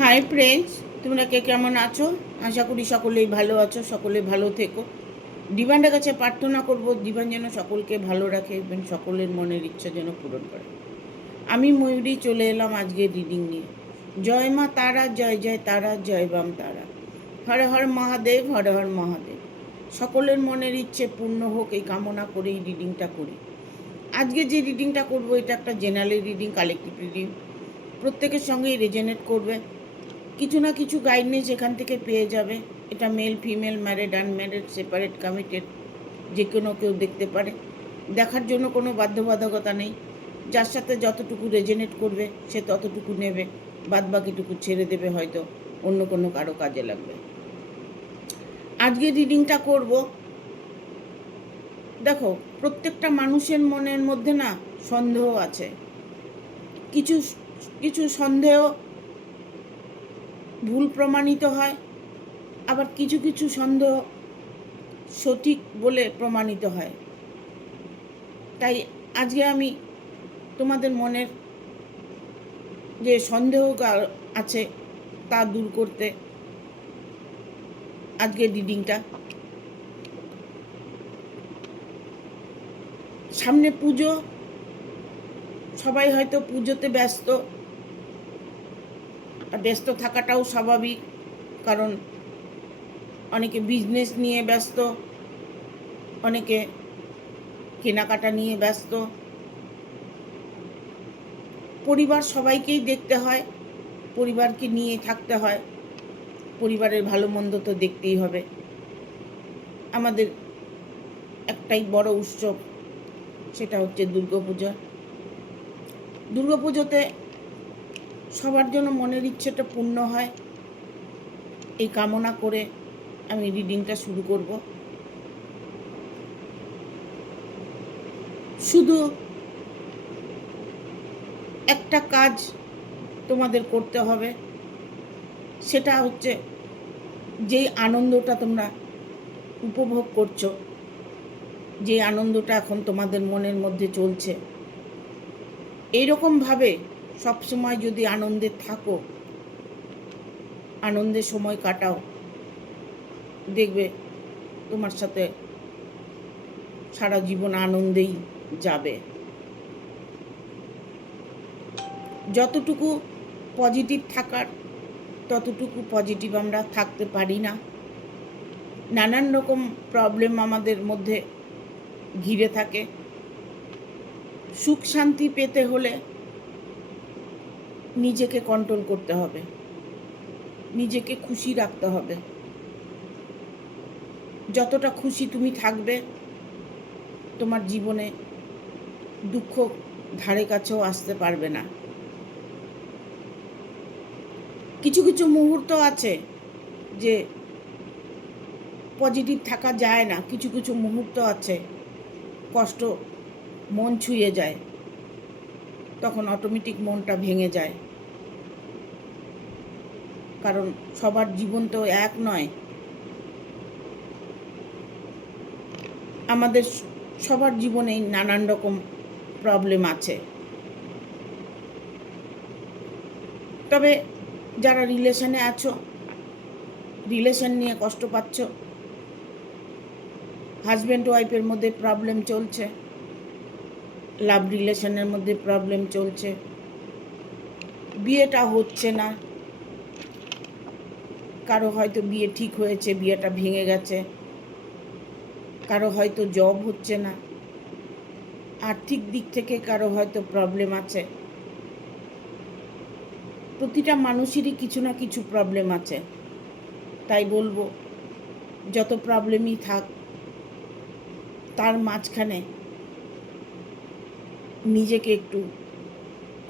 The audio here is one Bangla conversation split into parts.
হাই ফ্রেন্ডস, তোমরা কে কেমন আছো? আশা করি সকলেই ভালো আছো, সকলে ভালো থেকো। ডিভানের কাছে প্রার্থনা করব, ডিভান যেন সকলকে ভালো রাখে এবং সকলের মনের ইচ্ছা যেন পূরণ করে। আমি ময়ূরী চলে এলাম আজকে রিডিং নিয়ে। জয় মা তারা, জয় জয় তারা, জয় বাম তারা। হর হর মহাদেব, হর হর মহাদেব। সকলের মনের ইচ্ছে পূর্ণ হোক এই কামনা করেই রিডিংটা করি। আজকে যে রিডিংটা করব এটা একটা জেনারেল রিডিং, কালেকটিভ রিডিং। প্রত্যেকের সঙ্গেই রেজনেট করবে। কিছু না কিছু গাইডনেস এখান থেকে পেয়ে যাবে। এটা male female, married unmarried, separate committed, যে কোনো কেউ দেখতে পারে। দেখার জন্য কোনো বাধ্যবাধকতা নেই। যার সাথে যতটুকু রেজনেট করবে সে ততটুকু নেবে, বাদ বাকিটুকু ছেড়ে দেবে, হয়তো অন্য কোনো কারো কাজে লাগবে। আজকে রিডিংটা করব। দেখো, প্রত্যেকটা মানুষের মনের মধ্যে না সন্দেহ আছে। কিছু কিছু সন্দেহ ভুল প্রমাণিত হয়, আবার কিছু কিছু সন্দেহ সঠিক বলে প্রমাণিত হয়। তাই আজকে আমি তোমাদের মনের যে সন্দেহ আছে তা দূর করতে আজকে রিডিংটা। সামনে পুজো, সবাই হয়তো পুজোতে ব্যস্ত, আর ব্যস্ত থাকাটাও স্বাভাবিক, কারণ অনেকে বিজনেস নিয়ে ব্যস্ত, অনেকে কেনাকাটা নিয়ে ব্যস্ত। পরিবার সবাইকেই দেখতে হয়, পরিবারকে নিয়ে থাকতে হয়, পরিবারের ভালো মন্দ তো দেখতেই হবে। আমাদের একটাই বড় উৎসব, সেটা হচ্ছে দুর্গাপূজা। দুর্গাপুজোতে সবার জন্য মনের ইচ্ছেটা পূর্ণ হয় এই কামনা করে আমি রিডিংটা শুরু করব। শুধু একটা কাজ তোমাদের করতে হবে, সেটা হচ্ছে যেই আনন্দটা তোমরা উপভোগ করছো, যে আনন্দটা এখন তোমাদের মনের মধ্যে চলছে, এইরকমভাবে সবসময় যদি আনন্দে থাকো, আনন্দের সময় কাটাও, দেখবে তোমার সাথে সারা জীবন আনন্দেই যাবে। যতটুকু পজিটিভ থাকার ততটুকু পজিটিভ আমরা থাকতে পারি না। নানান রকম প্রবলেম আমাদের মধ্যে ঘিরে থাকে। সুখ শান্তি পেতে হলে নিজেকে কন্ট্রোল করতে হবে, নিজেকে খুশি রাখতে হবে। যতটা খুশি তুমি থাকবে, তোমার জীবনে দুঃখ ধারে কাছেও আসতে পারবে না। কিছু কিছু মুহূর্ত আছে যে পজিটিভ থাকা যায় না, কিছু কিছু মুহূর্ত আছে কষ্ট মন ছুঁয়ে যায়, তখন অটোমেটিক মনটা ভেঙে যায়। কারণ সবার জীবন তো এক নয়, আমাদের সবার জীবনেই নানান রকম প্রবলেম আছে। তবে যারা রিলেশনে আছো, রিলেশন নিয়ে কষ্ট পাচ্ছ, হাজব্যান্ড ওয়াইফের মধ্যে প্রবলেম চলছে, লাভ রিলেশনের মধ্যে প্রবলেম চলছে, বিয়েটা হচ্ছে না, কারো হয়তো বিয়ে ঠিক হয়েছে, বিয়েটা ভেঙে গেছে, কারো হয়তো জব হচ্ছে না, আর্থিক দিক থেকে কারো হয়তো প্রবলেম আছে। প্রতিটা মানুষেরই কিছু না কিছু প্রবলেম আছে। তাই বলবো, যত প্রবলেমই থাক, তার মাঝখানে নিজেকে একটু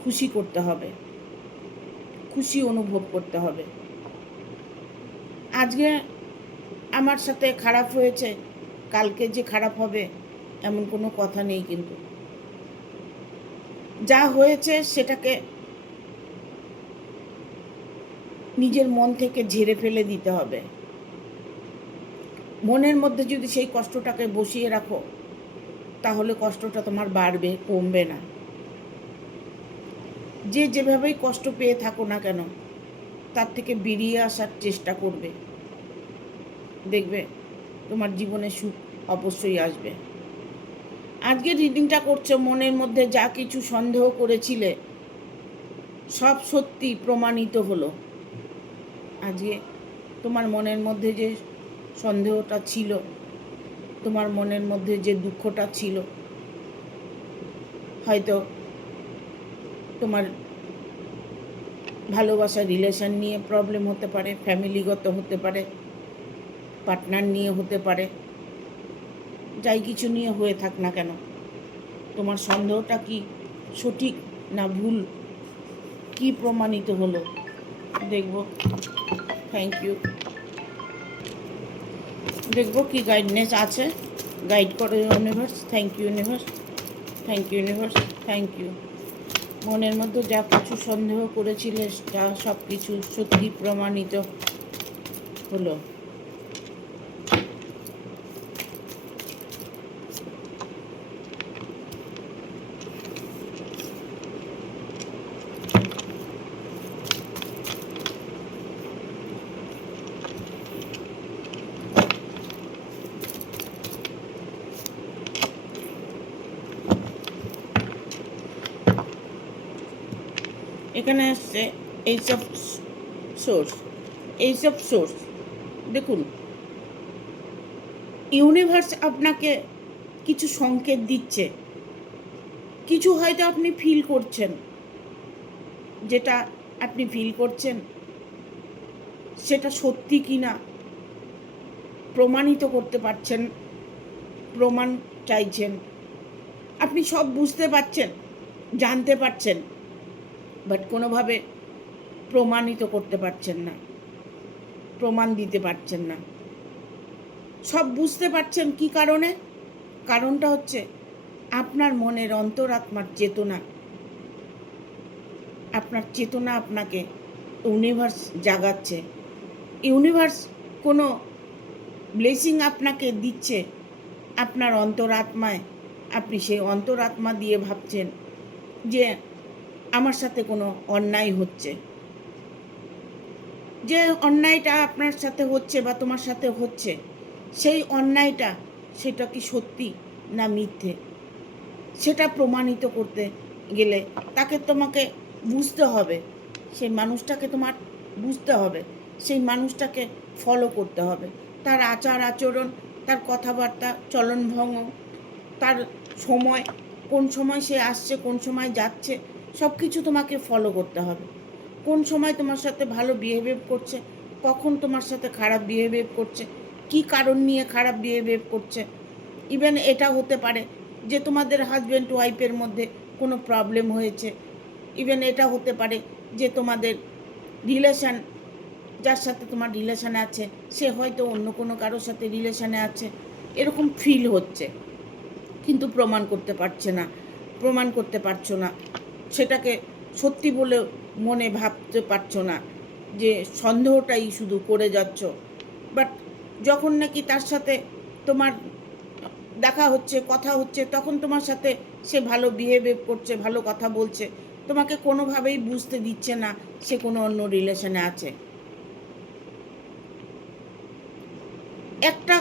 খুশি করতে হবে, খুশি অনুভব করতে হবে। আজকে আমার সাথে খারাপ হয়েছে, কালকে যে খারাপ হবে এমন কোনো কথা নেই। কিন্তু যা হয়েছে সেটাকে নিজের মন থেকে ঝেড়ে ফেলে দিতে হবে। মনের মধ্যে যদি সেই কষ্টটাকে বসিয়ে রাখো, তাহলে কষ্টটা তোমার বাড়বে, কমবে না। যে যেভাবেই কষ্ট পেয়ে থাকো না কেন, তার থেকে বেরিয়ে আসার চেষ্টা করবে, দেখবে তোমার জীবনে সুখ অবশ্যই আসবে। আজকে রিডিংটা করছো, মনের মধ্যে যা কিছু সন্দেহ করেছিলে সব সত্যি প্রমাণিত হলো। আজকে তোমার মনের মধ্যে যে সন্দেহটা ছিল, তোমার মনের মধ্যে যে দুঃখটা ছিল, হয়তো তোমার ভালোবাসা রিলেশন নিয়ে প্রবলেম হতে পারে, ফ্যামিলিগত হতে পারে, পার্টনার নিয়ে হতে পারে, যাই কিছু নিয়ে হয়ে থাক না কেন, তোমার সন্দেহটা কি সঠিক না ভুল, কি প্রমাণিত হলো দেখব। Thank you. দেখব কি গাইডনেস আছে, গাইড করে universe. Thank you universe, thank you universe, thank you. মনের মধ্যে যা কিছু সন্দেহ করেছিলে তা সব কিছু সত্যি প্রমাণিত হলো। এখানে আসছে এইসব সোর্স, এইসব সোর্স। দেখুন, ইউনিভার্স আপনাকে কিছু সংকেত দিচ্ছে, কিছু হয়তো আপনি ফিল করছেন, যেটা আপনি ফিল করছেন সেটা সত্যি কি না প্রমাণিত করতে পারছেন, প্রমাণ চাইছেন। আপনি সব বুঝতে পারছেন, জানতে পারছেন, বাট কোনোভাবে প্রমাণিত করতে পারছেন না, প্রমাণ দিতে পারছেন না। সব বুঝতে পারছেন কি কারণে? কারণটা হচ্ছে আপনার মনের অন্তরাত্মার চেতনা। আপনার চেতনা আপনাকে ইউনিভার্স জাগাচ্ছে। ইউনিভার্স কোনো ব্লেসিং আপনাকে দিচ্ছে আপনার অন্তরাত্মায়। আপনি সেই অন্তরাত্মা দিয়ে ভাবছেন যে আমার সাথে কোনো অন্যায় হচ্ছে, যে অন্যায়টা আপনার সাথে হচ্ছে বা তোমার সাথে হচ্ছে, সেই অন্যায়টা সেটা কি সত্যি না মিথ্যে, সেটা প্রমাণিত করতে গেলে তাকে তোমাকে বুঝতে হবে, সেই মানুষটাকে তোমার বুঝতে হবে, সেই মানুষটাকে ফলো করতে হবে, তার আচার আচরণ, তার কথাবার্তা, চলনভঙ্গ, তার সময়, কোন সময় সে আসছে, কোন সময় যাচ্ছে, সব কিছু তোমাকে ফলো করতে হবে। কোন সময় তোমার সাথে ভালো বিহেভিয়ার করছে, কখন তোমার সাথে খারাপ বিহেভিয়ার করছে, কি কারণ নিয়ে খারাপ বিহেভিয়ার করছে। ইভেন এটা হতে পারে যে তোমাদের হাজব্যান্ড ওয়াইফের মধ্যে কোনো প্রবলেম হয়েছে। ইভেন এটা হতে পারে যে তোমাদের রিলেশান, যার সাথে তোমার রিলেশানে আছে সে হয়তো অন্য কোনো কারোর সাথে রিলেশানে আছে, এরকম ফিল হচ্ছে, কিন্তু প্রমাণ করতে পারছে না, প্রমাণ করতে পারছো না, সেটাকে সত্যি বলে মনে ভাবতে পারছো না, যে সন্দেহটাই শুধু করে যাচ্ছ। বাট যখন নাকি তার সাথে তোমার দেখা হচ্ছে, কথা হচ্ছে, তখন তোমার সাথে সে ভালো বিহেভিয়ার করছে, ভালো কথা বলছে, তোমাকে কোনোভাবেই বুঝতে দিচ্ছে না সে কোনো অন্য রিলেশনে আছে। একটা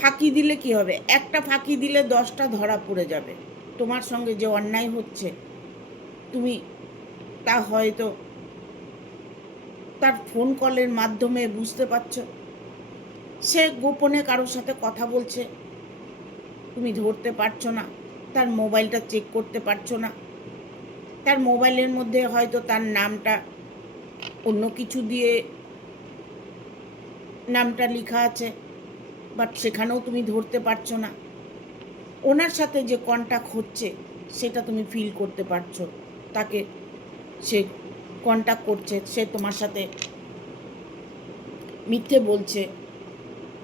ফাঁকি দিলে কি হবে? একটা ফাঁকি দিলে 10টা ধরা পড়ে যাবে। তোমার সঙ্গে যে অন্যায় হচ্ছে তুমি তা হয়তো তার ফোন কলের মাধ্যমে বুঝতে পারছো। সে গোপনে কারোর সাথে কথা বলছে, তুমি ধরতে পারছো না, তার মোবাইলটা চেক করতে পারছো না, তার মোবাইলের মধ্যে হয়তো তার নামটা অন্য কিছু দিয়ে নামটা লেখা আছে, বাট সেখানেও তুমি ধরতে পারছো না। ওনার সাথে যে কন্ট্যাক্ট হচ্ছে সেটা তুমি ফিল করতে পারছো, তাকে সে কন্ট্যাক্ট করছে, সে তোমার সাথে মিথ্যে বলছে।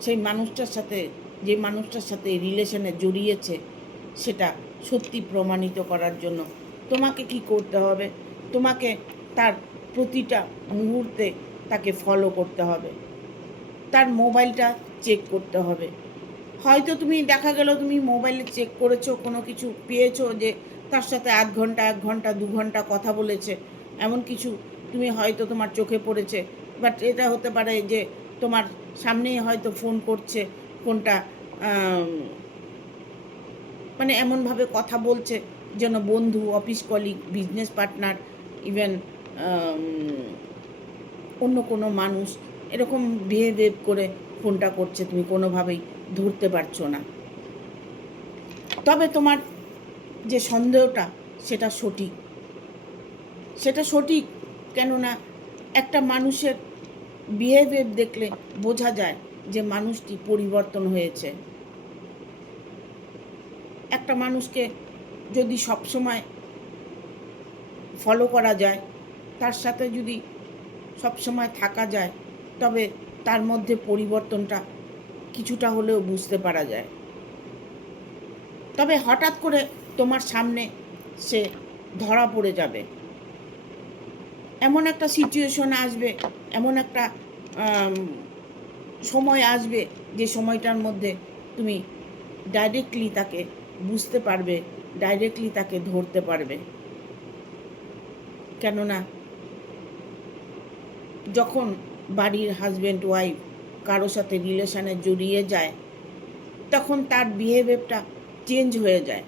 সেই মানুষটার সাথে, যে মানুষটার সাথে রিলেশনে জড়িয়েছে, সেটা সত্যি প্রমাণিত করার জন্য তোমাকে কি করতে হবে? তোমাকে তার প্রতিটা মুহূর্তে তাকে ফলো করতে হবে, তার মোবাইলটা চেক করতে হবে। হয়তো তুমি দেখা গেল তুমি মোবাইলে চেক করেছো, কোনো কিছু পেয়েছো যে তার সাথে আধ ঘন্টা, 1 ঘন্টা, 2 ঘন্টা কথা বলেছে, এমন কিছু তুমি হয়তো তোমার চোখে পড়েছে, বাট এটা হতে পারে যে তোমার সামনেই হয়তো ফোন করছে, ফোনটা মানে এমনভাবে কথা বলছে যেন বন্ধু, office colleague, business partner, even অন্য কোনো মানুষ এরকম বিহেভ করে ফোনটা করছে, তুমি কোনোভাবেই ধরতে পারছো না। তবে তোমার যে সন্দেহটা সেটা সঠিক, সেটা সঠিক। কেননা একটা মানুষের বিহেভিয়ার দেখলে বোঝা যায় যে মানুষটি পরিবর্তন হয়েছে। একটা মানুষকে যদি সবসময় ফলো করা যায়, তার সাথে যদি সবসময় থাকা যায়, তবে তার মধ্যে পরিবর্তনটা কিছুটা হলেও বুঝতে পারা যায়। তবে হঠাৎ করে তোমার সামনে সে ধরা পড়ে যাবে, এমন একটা সিচুয়েশন আসবে, এমন একটা সময় আসবে যে সময়টার মধ্যে তুমি ডাইরেক্টলি তাকে বুঝতে পারবে, ডাইরেক্টলি তাকে ধরতে পারবে। কেননা যখন বাড়ির হাজব্যান্ড ওয়াইফ কারো সাথে রিলেশনে জড়িয়ে যায়, তখন তার বিহেভিয়ারটা চেঞ্জ হয়ে যায়।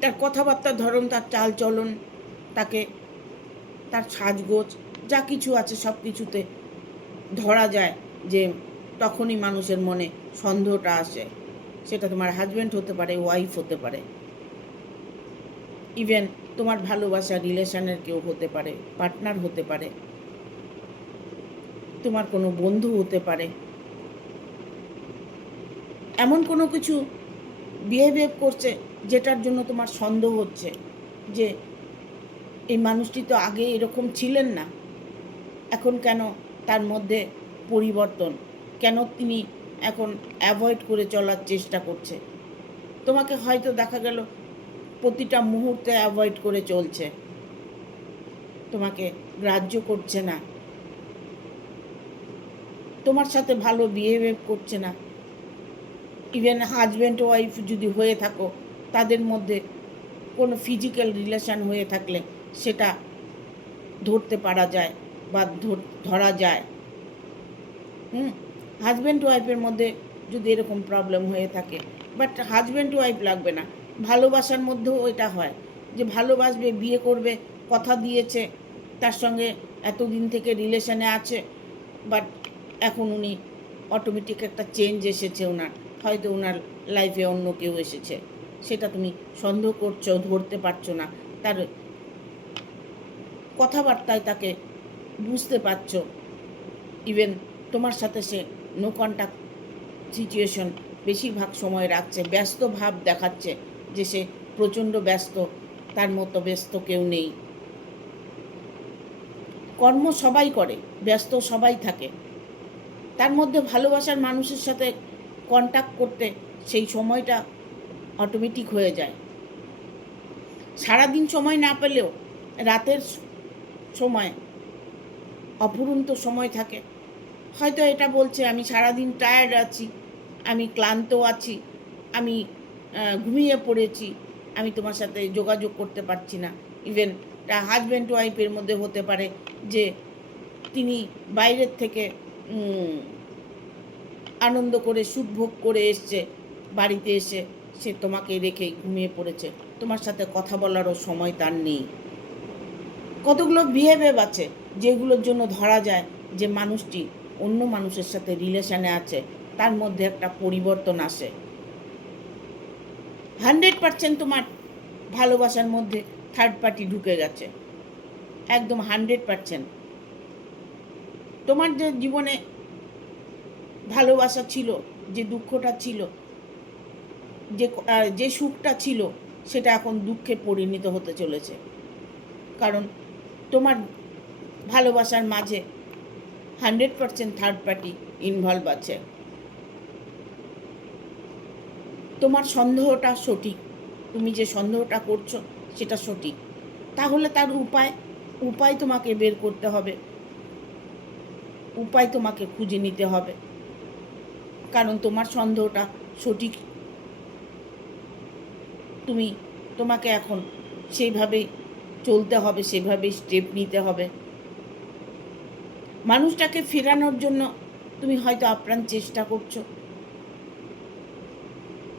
তার কথাবার্তার ধরন, তার চালচলন, তাকে তার সাজগোজ যা কিছু আছে সব কিছুতে ধরা যায় যে তখনই মানুষের মনে সন্দেহটা আসে। সেটা তোমার হাজব্যান্ড হতে পারে, ওয়াইফ হতে পারে, ইভেন তোমার ভালোবাসার রিলেশনের কেউ হতে পারে, পার্টনার হতে পারে, তোমার কোনো বন্ধু হতে পারে। এমন কোনো কিছু বিহেভিয়ার করছে যেটার জন্য তোমার সন্দেহ হচ্ছে যে এই মানুষটি তো আগে এরকম ছিলেন না, এখন কেন তার মধ্যে পরিবর্তন, কেন তিনি এখন অ্যাভয়েড করে চলার চেষ্টা করছে। তোমাকে হয়তো দেখা গেল প্রতিটা মুহূর্তে অ্যাভয়েড করে চলছে, তোমাকে গ্রাহ্য করছে না, তোমার সাথে ভালো বিহেভিয়ার করছে না। ইভেন হাজব্যান্ড ওয়াইফ যদি হয়ে থাকো, তাদের মধ্যে কোনো ফিজিক্যাল রিলেশন হয়ে থাকলে সেটা ধরতে পারা যায় বা ধরা যায়। হাজব্যান্ড ওয়াইফের মধ্যে যদি এরকম প্রবলেম হয়ে থাকে, বাট হাজব্যান্ড ওয়াইফ লাগবে না, ভালোবাসার মধ্যেও এটা হয় যে ভালোবাসবে, বিয়ে করবে, কথা দিয়েছে, তার সঙ্গে এতদিন থেকে রিলেশনে আছে, বাট এখন উনি অটোমেটিক একটা চেঞ্জ এসেছে ওনার, হয়তো ওনার লাইফে অন্য কেউ এসেছে, সেটা তুমি সন্দেহ করছো, ধরতে পারছো না, তার কথাবার্তায় তাকে বুঝতে পারছো। ইভেন তোমার সাথে সে নো কন্ট্যাক্ট সিচুয়েশন বেশিরভাগ সময় রাখছে, ব্যস্ত ভাব দেখাচ্ছে যে সে প্রচণ্ড ব্যস্ত, তার মতো ব্যস্ত কেউ নেই। কর্ম সবাই করে, ব্যস্ত সবাই থাকে, তার মধ্যে ভালোবাসার মানুষের সাথে কন্ট্যাক্ট করতে সেই সময়টা অটোমেটিক হয়ে যায়। সারাদিন সময় না পেলেও রাতের সময় অফুরন্ত সময় থাকে, হয়তো এটা বলছে আমি সারাদিন টায়ার্ড আছি, আমি ক্লান্ত আছি, আমি ঘুমিয়ে পড়েছি, আমি তোমার সাথে যোগাযোগ করতে পারছি না। ইভেন হাজব্যান্ড ওয়াইফের মধ্যে হতে পারে যে তিনি বাইরের থেকে আনন্দ করে সুখ ভোগ করে এসছে, বাড়িতে এসে সে তোমাকে রেখে ঘুমিয়ে পড়েছে, তোমার সাথে কথা বলারও সময় তার নেই। কতগুলো বিহেভিয়ার আছে যেগুলোর জন্য ধরা যায় যে মানুষটি অন্য মানুষের সাথে রিলেশনে আছে, তার মধ্যে একটা পরিবর্তন আসে। 100% তোমার ভালোবাসার মধ্যে থার্ড পার্টি ঢুকে গেছে, একদম 100%। তোমার যে জীবনে ভালোবাসা ছিল, যে দুঃখটা ছিল, যে সুখটা ছিল, সেটা এখন দুঃখে পরিণত হতে চলেছে। কারণ তোমার ভালোবাসার মাঝে 100% থার্ড পার্টি ইনভলভ আছে। তোমার সন্দেহটা সঠিক, তুমি যে সন্দেহটা করছো সেটা সঠিক, তাহলে তার উপায় তোমাকে বের করতে হবে, উপায় তোমাকে খুঁজে নিতে হবে। কারণ তোমার সন্দেহটা সঠিক, তোমাকে এখন সেইভাবেই চলতে হবে, সেভাবেই স্টেপ নিতে হবে। মানুষটাকে ফেরানোর জন্য তুমি হয়তো আপ্রাণ চেষ্টা করছো,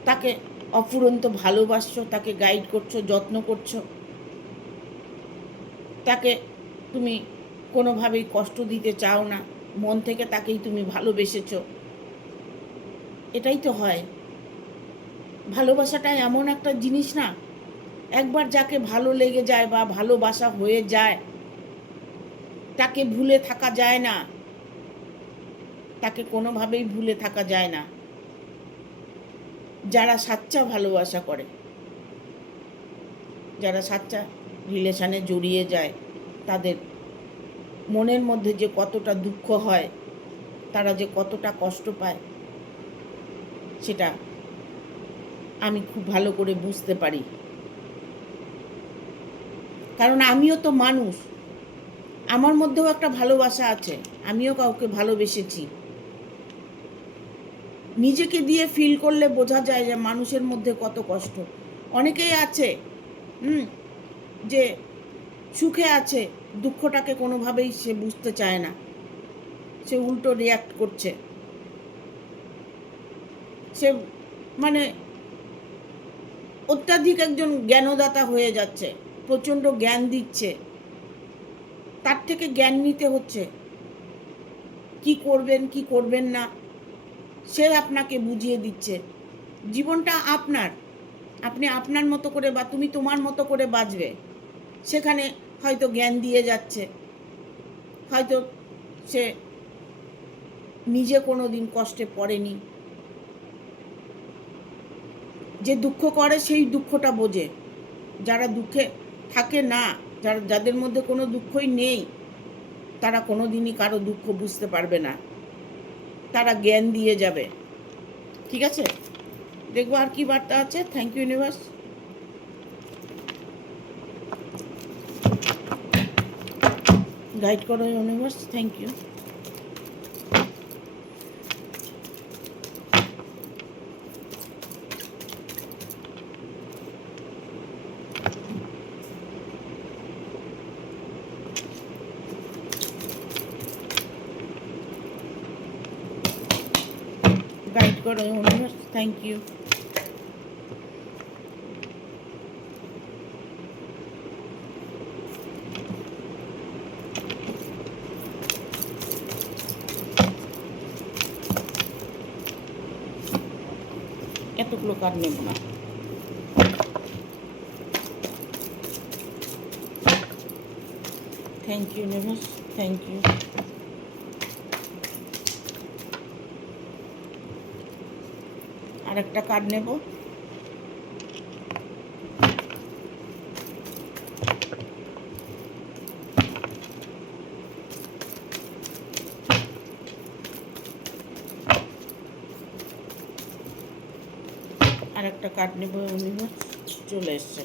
তাকে অফুরন্ত ভালোবাসছো, তাকে গাইড করছো, যত্ন করছো, তাকে তুমি কোনোভাবেই কষ্ট দিতে চাও না, মন থেকে তাকেই তুমি ভালোবেসেছো। এটাই তো হয়। ভালোবাসাটা এমন একটা জিনিস না, একবার যাকে ভালো লেগে যায় বা ভালোবাসা হয়ে যায় তাকে ভুলে থাকা যায় না, তাকে কোনোভাবেই ভুলে থাকা যায় না। যারা সাচ্চা ভালোবাসা করে, যারা সাচ্চা রিলেশানে জড়িয়ে যায়, তাদের মনের মধ্যে যে কতটা দুঃখ হয়, তারা যে কতটা কষ্ট পায়, সেটা আমি খুব ভালো করে বুঝতে পারি। কারণ আমিও তো মানুষ, আমার মধ্যেও একটা ভালোবাসা আছে, আমিও কাউকে ভালোবেসেছি। নিজেকে দিয়ে ফিল করলে বোঝা যায় যে মানুষের মধ্যে কত কষ্ট। অনেকেই আছে যে সুখে আছে, দুঃখটাকে কোনোভাবেই সে বুঝতে চায় না, সে উল্টো রিয়াক্ট করছে, সে মানে অত্যাধিক একজন জ্ঞানদাতা হয়ে যাচ্ছে, প্রচণ্ড জ্ঞান দিচ্ছে, তার থেকে জ্ঞান নিতে হচ্ছে, কি করবেন কি করবেন না সে আপনাকে বুঝিয়ে দিচ্ছে। জীবনটা আপনার, আপনি আপনার মতো করে বা তুমি তোমার মতো করে বাঁচবে, সেখানে হয়তো জ্ঞান দিয়ে যাচ্ছে, হয়তো সে নিজে কোনো দিন কষ্টে পড়েনি, যে দুঃখ করে সেই দুঃখটা বোঝে। যারা দুঃখে থাকে না, যাদের মধ্যে কোনো দুঃখই নেই, তারা কোনো দিনই কারো দুঃখ বুঝতে পারবে না, তারা জ্ঞান দিয়ে যাবে। ঠিক আছে, দেখবো আর কি বার্তা আছে। Thank you universe. গাইড করো ইউনিভার্স, থ্যাংক ইউ। গাইড করো ইউনিভার্স, থ্যাংক ইউ। এতগুলো কার্ড নেব না। Thank you universe, thank you. আর একটা কার্ড নেব। আর একটা কার্ড নেব ইউনিভার্স, চলে এসছে।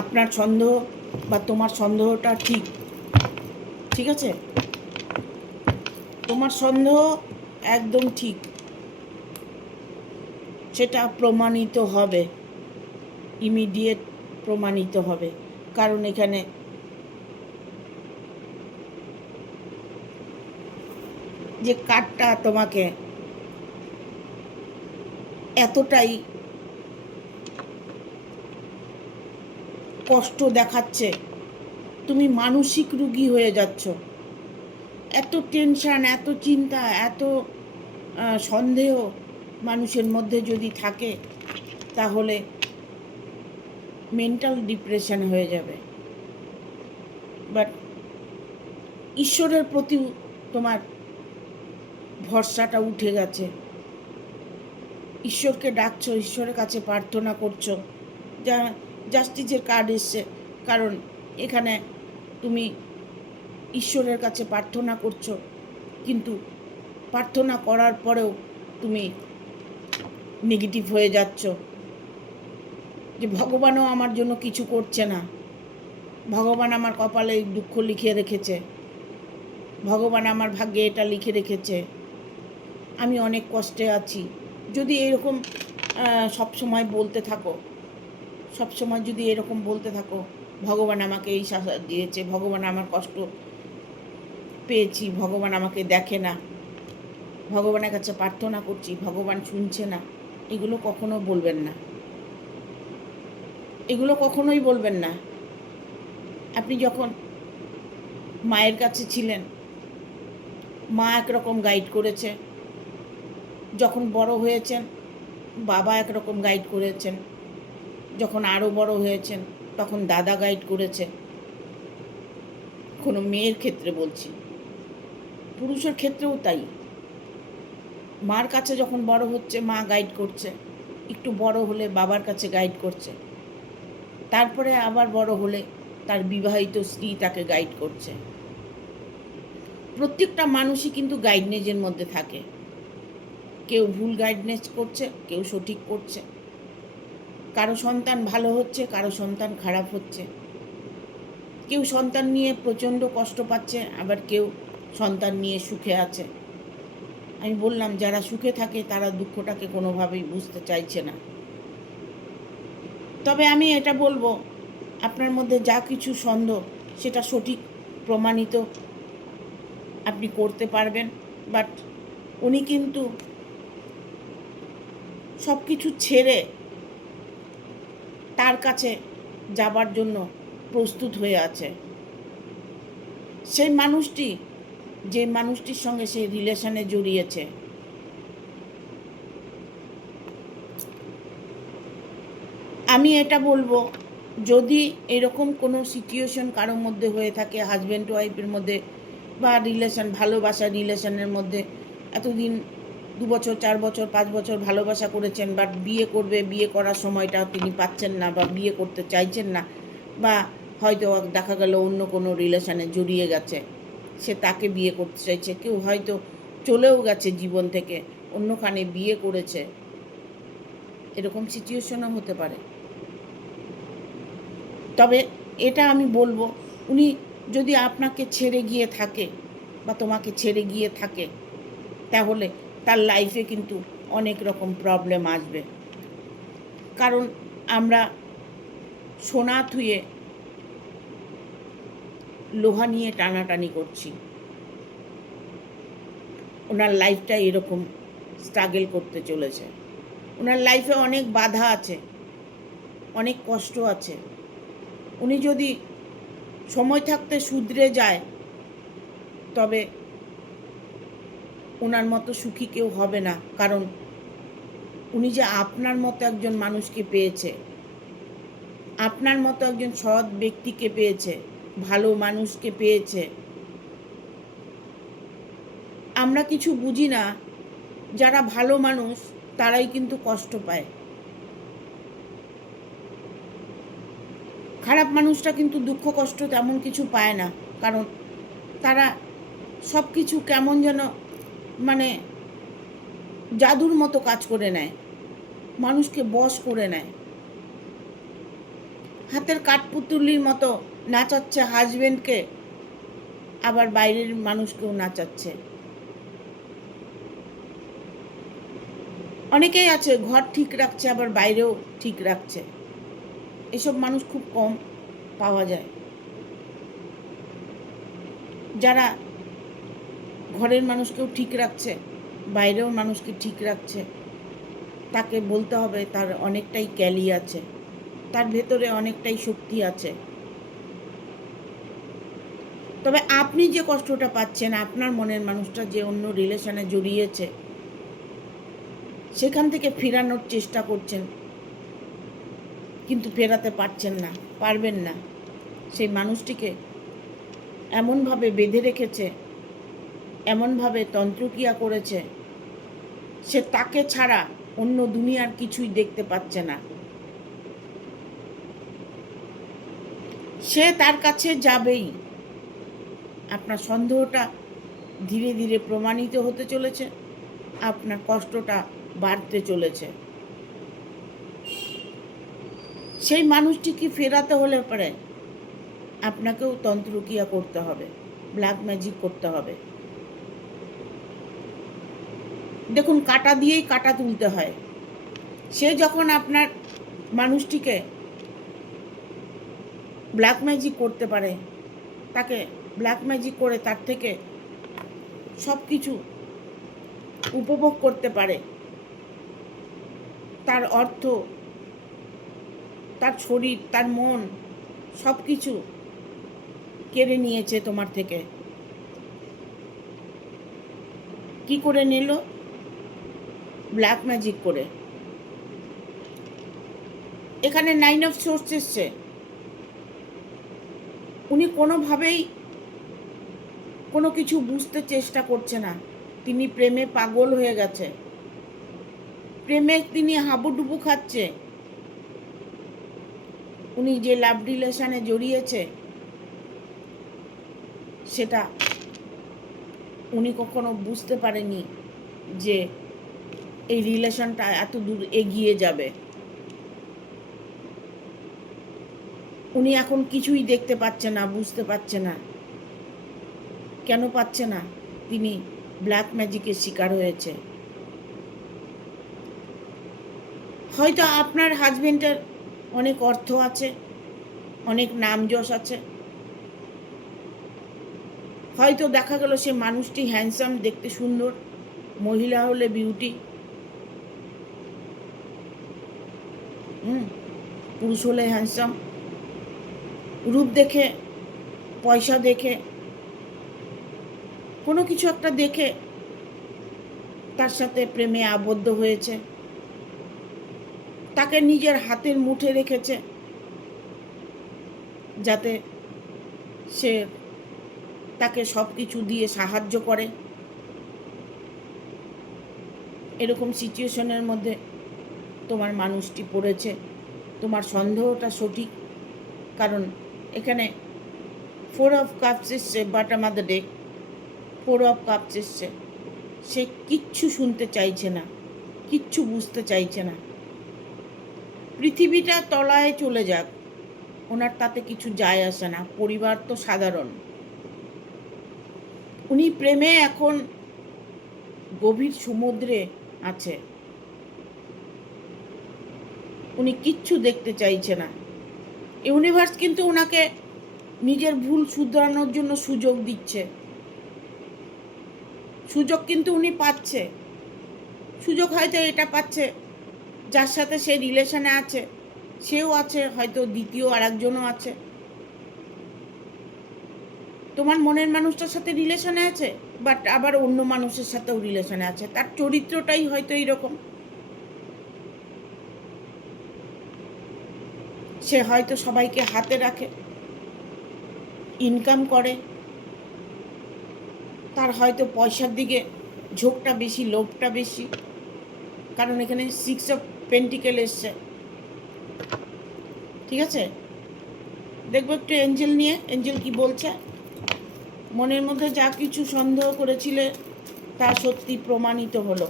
আপনার সন্দেহ বা তোমার সন্দেহটা ঠিক, ঠিক আছে, তোমার সন্দেহ একদম ঠিক, সেটা প্রমাণিত হবে, ইমিডিয়েট প্রমাণিত হবে। কারণ এখানে যে কার্ডটা তোমাকে এতটাই কষ্ট দেখাচ্ছে, তুমি মানসিক রোগী হয়ে যাচ্ছ। এত টেনশন, এত চিন্তা, এত সন্দেহ মানুষের মধ্যে যদি থাকে, তাহলে মেন্টাল ডিপ্রেশন হয়ে যাবে। বাট ঈশ্বরের প্রতি তোমার ভরসাটা উঠে গেছে, ঈশ্বরকে ডাকছো, ঈশ্বরের কাছে প্রার্থনা করছো। যা জাস্টিসের কার্ড এসছে, কারণ এখানে তুমি ঈশ্বরের কাছে প্রার্থনা করছো, কিন্তু প্রার্থনা করার পরেও তুমি নেগেটিভ হয়ে যাচ্ছ, যে ভগবানও আমার জন্য কিছু করছে না, ভগবান আমার কপালে দুঃখ লিখে রেখেছে, ভগবান আমার ভাগ্যে এটা লিখে রেখেছে, আমি অনেক কষ্টে আছি, যদি এরকম সব সময় বলতে থাকো, সব সময় যদি এরকম বলতে থাকো, ভগবান আমাকে এই শাস্তি দিয়েছে, ভগবান আমার কষ্ট পেয়েছি, ভগবান আমাকে দেখে না, ভগবানের কাছে প্রার্থনা করছি, ভগবান শুনছে না, এগুলো কখনো বলবেন না, এগুলো কখনোই বলবেন না। আপনি যখন মায়ের কাছে ছিলেন, মা একরকম গাইড করেছে, যখন বড় হয়েছেন বাবা একরকম গাইড করেছেন, যখন আরও বড় হয়েছেন তখন দাদা গাইড করেছে। কোনো মেয়ের ক্ষেত্রে বলছি, পুরুষের ক্ষেত্রেও তাই। মার কাছে যখন বড় হচ্ছে মা গাইড করছে, একটু বড় হলে বাবার কাছে গাইড করছে, তারপরে আবার বড় হলে তার বিবাহিত স্ত্রী তাকে গাইড করছে। প্রত্যেকটা মানুষই কিন্তু গাইডনেসের মধ্যে থাকে, কেউ ভুল গাইডনেস করছে, কেউ সঠিক করছে, কারো সন্তান ভালো হচ্ছে, কারো সন্তান খারাপ হচ্ছে, কেউ সন্তান নিয়ে প্রচণ্ড কষ্ট পাচ্ছে, আবার কেউ সন্তান নিয়ে সুখে আছে। আমি বললাম যারা সুখে থাকে তারা দুঃখটাকে কোনোভাবেই বুঝতে চাইছে না। তবে আমি এটা বলবো, আপনার মধ্যে যা কিছু সন্দেহ সেটা সঠিক প্রমাণিত আপনি করতে পারবেন, বাট উনি কিন্তু সব কিছু ছেড়ে তার কাছে যাবার জন্য প্রস্তুত হয়ে আছে। সেই মানুষটি, যে মানুষটির সঙ্গে সে রিলেশনে জড়িয়েছে, আমি এটা বলবো, যদি এরকম কোনো সিচুয়েশন কারোর মধ্যে হয়ে থাকে, হাজব্যান্ড ওয়াইফের মধ্যে বা রিলেশন, ভালোবাসা রিলেশনের মধ্যে এতদিন 2 বছর 4 বছর 5 বছর ভালোবাসা করেছেন, বাট বিয়ে করবে, বিয়ে করার সময়টা তিনি পাচ্ছেন না বা বিয়ে করতে চাইছেন না, বা হয়তো দেখা গেল অন্য কোনো রিলেশনে জড়িয়ে গেছে, সে তাকে বিয়ে করতে চাইছে, কেউ হয়তো চলেও গেছে জীবন থেকে, অন্যখানে বিয়ে করেছে, এরকম সিচুয়েশনও হতে পারে। তবে এটা আমি বলবো, উনি যদি আপনাকে ছেড়ে গিয়ে থাকে বা তোমাকে ছেড়ে গিয়ে থাকে, তাহলে তার লাইফে কিন্তু অনেক রকম প্রবলেম আসবে। কারণ আমরা সোনা থুয়ে লোহা নিয়ে টানাটানি করছি। ওনার লাইফটা এরকম স্ট্রাগল করতে চলেছে, ওনার লাইফে অনেক বাধা আছে, অনেক কষ্ট আছে। উনি যদি সময় থাকতে শুধরে যায়, তবে ওনার মতো সুখী কেউ হবে না। কারণ উনি যে আপনার মতো একজন মানুষকে পেয়েছে, আপনার মতো একজন সৎ ব্যক্তিকে পেয়েছে, ভালো মানুষকে পেয়েছে। আমরা কিছু বুঝি না, যারা ভালো মানুষ তারাই কিন্তু কষ্ট পায়। খারাপ মানুষটা কিন্তু দুঃখ কষ্ট তেমন কিছু পায় না, কারণ তারা সব কিছু কেমন যেন মানে জাদুর মতো কাজ করে নেয়, মানুষকে বশ করে নেয়। হাতের কাঠপুতুলির মতো নাচাচ্ছে হাজবেন্ডকে, আবার বাইরের মানুষকেও নাচাচ্ছে। অনেকেই আছে ঘর ঠিক রাখছে আবার বাইরেও ঠিক রাখছে, এসব মানুষ খুব কম পাওয়া যায়। যারা ঘরের মানুষকেও ঠিক রাখছে, বাইরেও মানুষকে ঠিক রাখছে, তাকে বলতে হবে তার অনেকটাই ক্যালি আছে, তার ভেতরে অনেকটাই শক্তি আছে। তবে আপনি যে কষ্টটা পাচ্ছেন, আপনার মনের মানুষটা যে অন্য রিলেশনে জড়িয়েছে, সেখান থেকে ফেরানোর চেষ্টা করছেন, কিন্তু ফেরাতে পারছেন না, পারবেন না। সেই মানুষটিকে এমনভাবে বেঁধে রেখেছে, এমনভাবে তন্ত্রক্রিয়া করেছে, সে তাকে ছাড়া অন্য দুনিয়ার কিছুই দেখতে পাচ্ছে না। সে তার কাছে যাবেই। আপনার সন্দেহটা ধীরে ধীরে প্রমাণিত হতে চলেছে, আপনার কষ্টটা বাড়তে চলেছে। সেই মানুষটিকে ফেরাতে হলে পরে আপনাকেও তন্ত্রক্রিয়া করতে হবে, ব্ল্যাক ম্যাজিক করতে হবে। দেখুন, কাঁটা দিয়েই কাঁটা তুলতে হয়। সে যখন আপনার মানুষটিকে ব্ল্যাক ম্যাজিক করতে পারে, তাকে ব্ল্যাক ম্যাজিক করে তার থেকে সব কিছু উপভোগ করতে পারে, তার অর্থ, তার শরীর, তার মন, সব কিছু কেড়ে নিয়েছে তোমার থেকে। কি করে নিল? ব্ল্যাক ম্যাজিক করে। এখানে 9 অফ সোর্স এসছে। উনি কোনোভাবেই কোনো কিছু বুঝতে চেষ্টা করছে না। তিনি প্রেমে পাগল হয়ে গেছে, প্রেমে তিনি হাবুডুবু খাচ্ছে। উনি যে লাভ রিলেশনে জড়িয়েছে, সেটা উনি কখনো বুঝতে পারেনি যে এই রিলেশনটা এত দূর এগিয়ে যাবে। উনি এখন কিছুই দেখতে পাচ্ছে না, বুঝতে পারছে না। কেন পাচ্ছে না? তিনি ব্ল্যাক ম্যাজিকের শিকার হয়েছে। হয়তো আপনার হাজবেন্ডের অনেক অর্থ আছে, অনেক নাম যশ আছে, হয়তো দেখা গেল সে মানুষটি হ্যান্ডসাম, দেখতে সুন্দর, মহিলা হলে বিউটি, পুরুষ হলে হ্যান্ডসাম। রূপ দেখে, পয়সা দেখে, কোনো কিছু একটা দেখে তার সাথে প্রেমে আবদ্ধ হয়েছে, তাকে নিজের হাতের মুঠে রেখেছে যাতে সে তাকে সব কিছু দিয়ে সাহায্য করে। এরকম সিচুয়েশনের মধ্যে তোমার মানুষটি পড়েছে। তোমার সন্দেহটা সঠিক, কারণ এখানে 4 অফ কাপস এসছে, bottom of the deck 4 of cups এসছে। সে কিচ্ছু শুনতে চাইছে না, কিচ্ছু বুঝতে চাইছে না। পৃথিবীটা তলায় চলে যাক, ওনার তাতে কিছু যায় আসে না। পরিবার তো সাধারণ। উনি প্রেমে এখন গভীর সমুদ্রে আছে। উনি কিচ্ছু দেখতে চাইছে না। ইউনিভার্স কিন্তু ওনাকে নিজের ভুল শুধরানোর জন্য সুযোগ দিচ্ছে। সুযোগ কিন্তু উনি পাচ্ছে। সুযোগ হয়তো এটা পাচ্ছে, যার সাথে সে রিলেশনে আছে সেও আছে, হয়তো দ্বিতীয় আরেকজনও আছে। তোমার মনের মানুষটার সাথে রিলেশনে আছে, বাট আবার অন্য মানুষের সাথেও রিলেশনে আছে। তার চরিত্রটাই হয়তো এইরকম। সে হয়তো সবাইকে হাতে রাখে, ইনকাম করে, তার হয়তো পয়সার দিকে ঝোঁকটা বেশি, লোভটা বেশি, কারণ এখানে 6 অফ পেন্টিকেল এসছে। ঠিক আছে, দেখবো একটু এঞ্জেল নিয়ে, এঞ্জেল কি বলছে। মনের মধ্যে যা কিছু সন্দেহ করেছিলে তা সত্যি প্রমাণিত হলো।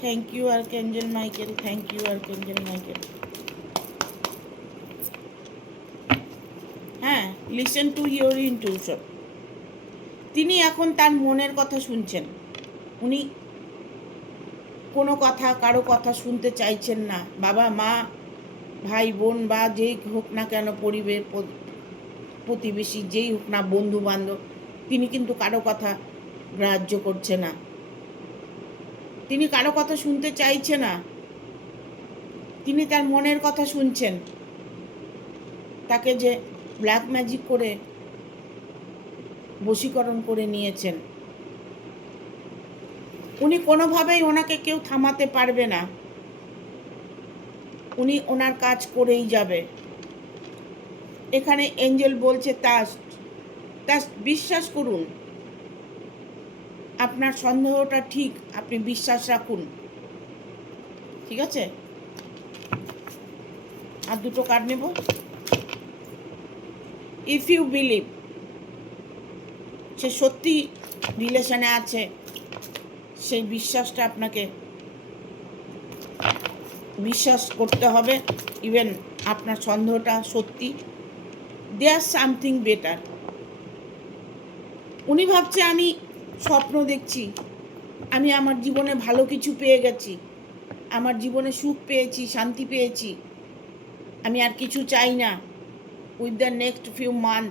Thank you archangel Michael, thank you archangel Michael. হ্যাঁ, লিসেন টু ইয়োর ইনটিউশন। তিনি এখন তার মনের কথা শুনছেন। উনি কোনো কথা, কারো কথা শুনতে চাইছেন না। বাবা মা, ভাই বোন বা যেই হোক না কেন, পরিবেশ প্রতিবেশী যেই হোক না, বন্ধু বান্ধব, তিনি কিন্তু কারো কথা গ্রাহ্য করছে না। তিনি কারো কথা শুনতে চাইছে না। তিনি তার মনের কথা শুনছেন। তাকে যে ব্ল্যাক ম্যাজিক করে বশীকরণ করে নিয়েছেন, উনি কোনোভাবেই ওনাকে কেউ থামাতে পারবে না। উনি ওনার কাজ করেই যাবে। এখানে এঞ্জেল বলছে তাস্ট বিশ্বাস করুন। আপনার সন্দেহটা ঠিক, আপনি বিশ্বাস রাখুন। ঠিক আছে, আর দুটো কার্ড নেব। ইফ ইউ বিলিভ, সে সত্যি রিলেশনে আছে, সেই বিশ্বাসটা আপনাকে বিশ্বাস করতে হবে। ইভেন আপনার সন্দেহটা সত্যি, দেয়ার সামথিং বেটার। উনি ভাবছে আমি স্বপ্ন দেখছি, আমি আমার জীবনে ভালো কিছু পেয়ে গেছি, আমার জীবনে সুখ পেয়েছি, শান্তি পেয়েছি, আমি আর কিছু চাই না। With the next few month,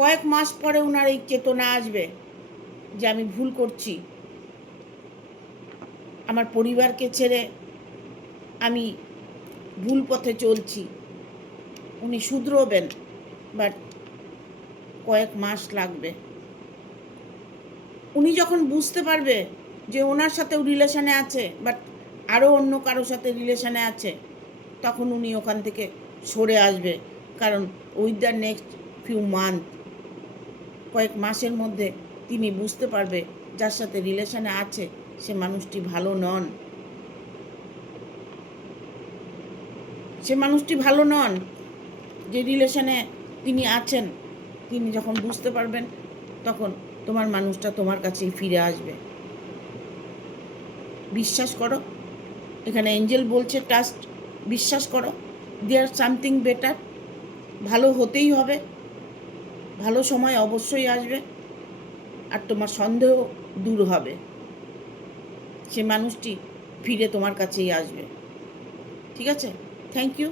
কয়েক মাস পরে ওনার এই চেতনা আসবে যে আমি ভুল করছি, আমার পরিবারকে ছেড়ে আমি ভুল পথে চলছি। উনি শুধরোবেন, বাট কয়েক মাস লাগবে। উনি যখন বুঝতে পারবে যে ওনার সাথেও রিলেশনে আছে, বাট আরও অন্য কারোর সাথে রিলেশনে আছে, তখন উনি ওখান থেকে সরে আসবে। কারণ with the next few month, কয়েক মাসের মধ্যে তিনি বুঝতে পারবে যার সাথে রিলেশনে আছে সে মানুষটি ভালো নন, সে মানুষটি ভালো নন। যে রিলেশনে তিনি আছেন, তিনি যখন বুঝতে পারবেন তখন তোমার মানুষটা তোমার কাছেই ফিরে আসবে। বিশ্বাস করো, এখানে এঞ্জেল বলছে ট্রাস্ট, বিশ্বাস করো, দেয়ার সামথিং বেটার। ভালো হতেই হবে, ভালো সময় অবশ্যই আসবে, আর তোমার সন্দেহ দূর হবে, সে মানুষটি ফিরে তোমার কাছেই আসবে। ঠিক আছে, থ্যাংক ইউ।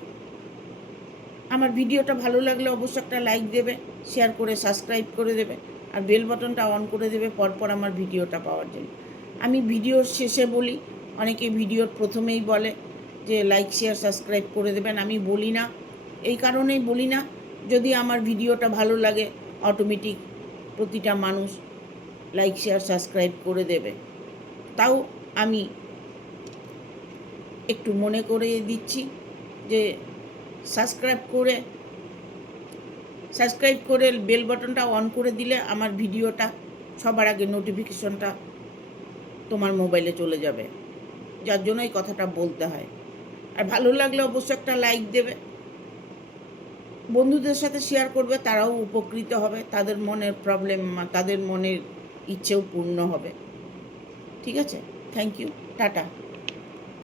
আমার ভিডিওটা ভালো লাগলে অবশ্যই একটা লাইক দেবে, শেয়ার করে সাবস্ক্রাইব করে দেবে, আর বেল বাটনটা অন করে দেবে পরপর আমার ভিডিওটা পাওয়ার জন্য। আমি ভিডিওর শেষে বলি, অনেকে ভিডিওর প্রথমেই বলে যে লাইক শেয়ার সাবস্ক্রাইব করে দেবেন। আমি বলি না, এই কারণেই বলি না, যদি আমার ভিডিওটা ভালো লাগে অটোমেটিক প্রতিটা মানুষ লাইক শেয়ার সাবস্ক্রাইব করে দেবে। তাও আমি একটু মনে করে দিচ্ছি যে সাবস্ক্রাইব করে বেল বাটনটা অন করে দিলে আমার ভিডিওটা সবার আগে নোটিফিকেশনটা তোমার মোবাইলে চলে যাবে, যার জন্য এই কথাটা বলতে হয়। আর ভালো লাগলে অবশ্যই একটা লাইক দেবে, বন্ধুদের সাথে শেয়ার করবে, তারাও উপকৃত হবে, তাদের মনের প্রবলেম, তাদের মনের ইচ্ছেও পূর্ণ হবে। ঠিক আছে, থ্যাংক ইউ, টাটা।